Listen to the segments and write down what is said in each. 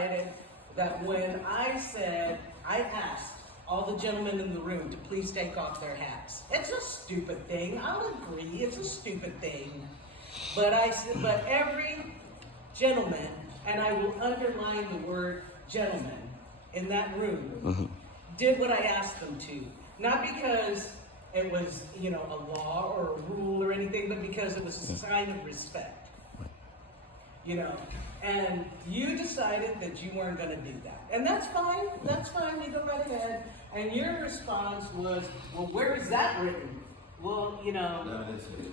decided that when I asked all the gentlemen in the room to please take off their hats. It's a stupid thing, I'll agree, it's a stupid thing. But but every gentleman, and I will underline the word gentleman, in that room, did what I asked them to. Not because it was, a law or a rule or anything, but because it was a sign of respect. And you decided that you weren't going to do that. And that's fine, you go right ahead. And your response was, well, where is that written? Well, No, I didn't say it.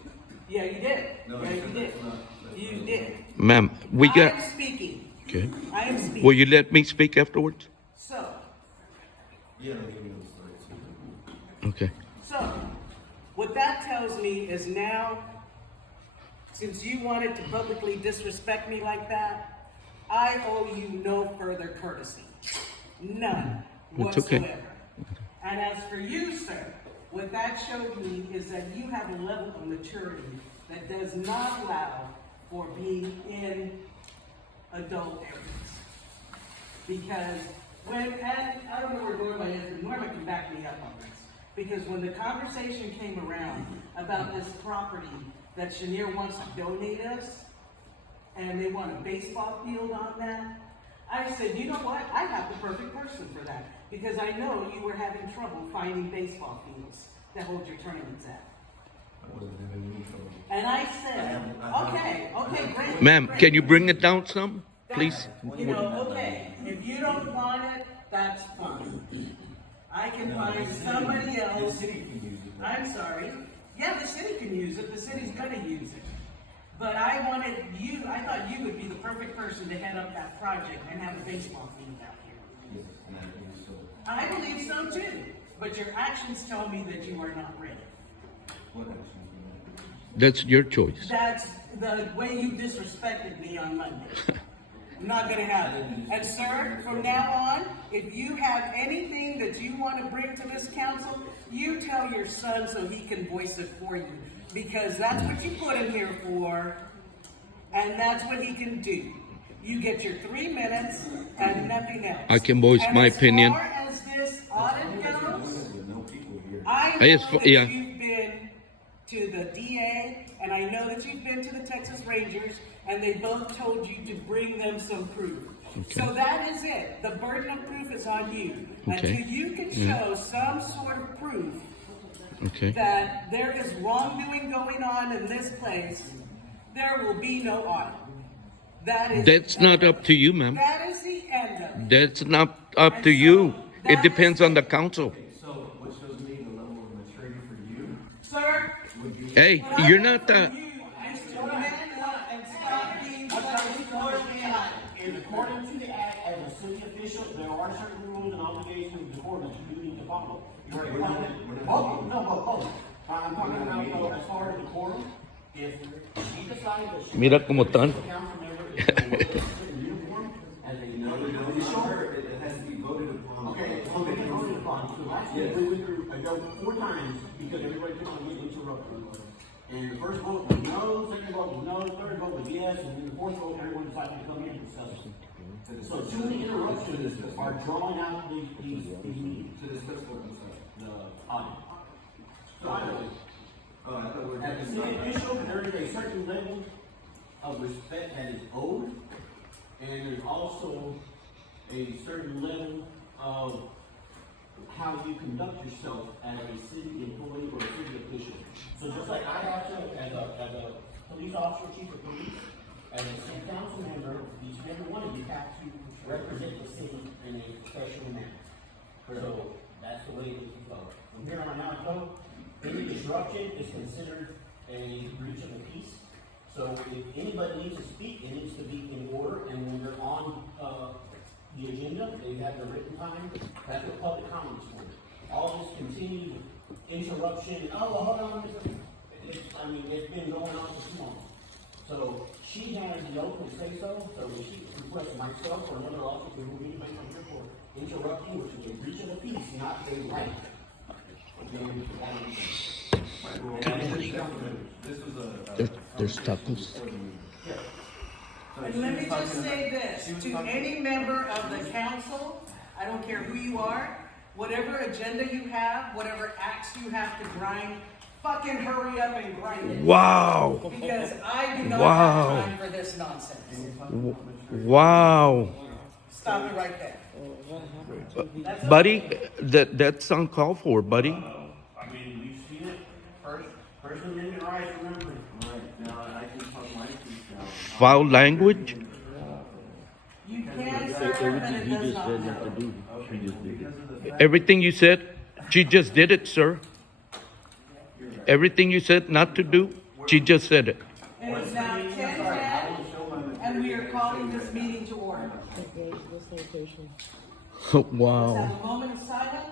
Yeah, you did. No, yeah, you did. You did. Ma'am, we got... I am speaking. Okay. I am speaking. Will you let me speak afterwards? So. Yeah, no, give me those Okay. So, what that tells me is now, since you wanted to publicly disrespect me like that, I owe you no further courtesy. None whatsoever. It's okay. And as for you, sir, what that showed me is that you have a level of maturity that does not allow for being in adult areas. Because and I don't know where Norma is, but Norma can back me up on this. Because when the conversation came around about this property that Chenier wants to donate us, and they want a baseball field on that, I said, you know what? I have the perfect person for that. Because I know you were having trouble finding baseball fields to hold your tournaments at. I wasn't having any trouble. And I said, okay, great. Ma'am, great. can you bring it down some, please? Okay, if you don't want it, that's fine. I can find somebody else. The city can use it. I'm sorry. Yeah, the city can use it. The city's gonna use it. But I thought you would be the perfect person to head up that project and have a baseball field out here. Yes, and I believe so. I believe so too. But your actions tell me that you are not ready. What actions we made? That's your choice. That's the way you disrespected me on Monday. I'm not gonna have it. And sir, from now on, if you have anything that you want to bring to this council, you tell your son so he can voice it for you. Because that's what you put him here for, and that's what he can do. You get your 3 minutes and nothing else. I can voice my opinion. As far as this audit goes, No people here. I know that you've been to the DA, and I know that you've been to the Texas Rangers, and they both told you to bring them some proof. Okay. So that is it. The burden of proof is on you. Okay. Until you can show some sort of proof that there is wrongdoing going on in this place, there will be no audit. That's not up to you, ma'am. That is the end of it. That's not up to you. It depends on the council. So, what shows me the level of maturity for you? Sir, Hey, you're not the... In accordance to the act, as a city official, there are certain rules and obligations of decorum that you do need to follow. I'm talking about as far as decorum, if she decides that she Mira cómo están. council member is going to wear a certain uniform as a It has to be voted upon. okay, so they can vote upon. So last year we went through, I go 4 times because everybody kept on getting interrupted. And the first vote was no, second vote was no, third vote was yes, and then the fourth vote, everyone decided to come in and discuss it. So too many interruptions are drawing out these meetings. To discuss what I'm saying. The audit. So I know, Oh, I thought we were as a city official, there is a certain level of respect that is owed, and there's also a certain level of how you conduct yourself as a city employee or a city official. So just like I have to, as a police officer, chief of police, as a city council member, each and every one of you have to represent the city in a professional manner. So that's the way it is to go. From here on out, any disruption is considered a breach of the peace. So if anybody needs to speak, it needs to be in order, and when they're on the agenda, they have the written time. That's what public comment is for. All this continued interruption, hold on, it's been going on for too long. So she has the open to say so if she requests myself or another officer to remove anybody from here for interrupting, which is a breach of the peace, not a right. This was a... There's tacos. And let me just say this, to any member of the council, I don't care who you are, whatever agenda you have, whatever axe you have to grind, fucking hurry up and grind it. Wow. Because I do not Wow. have time for this nonsense. Wow. Stop it right there. That's all. Buddy, that's uncalled for, buddy. I mean, we've seen it. First Amendment rights, remember? Right, now I can talk my piece now. Foul language. You can serve, and it does not matter. Okay, because of the fact. Everything you said, she just did it, sir. Everything you said not to do, she just said it. It is now 10:10, and we are calling this meeting to order. Wow. Let's have a moment of silence.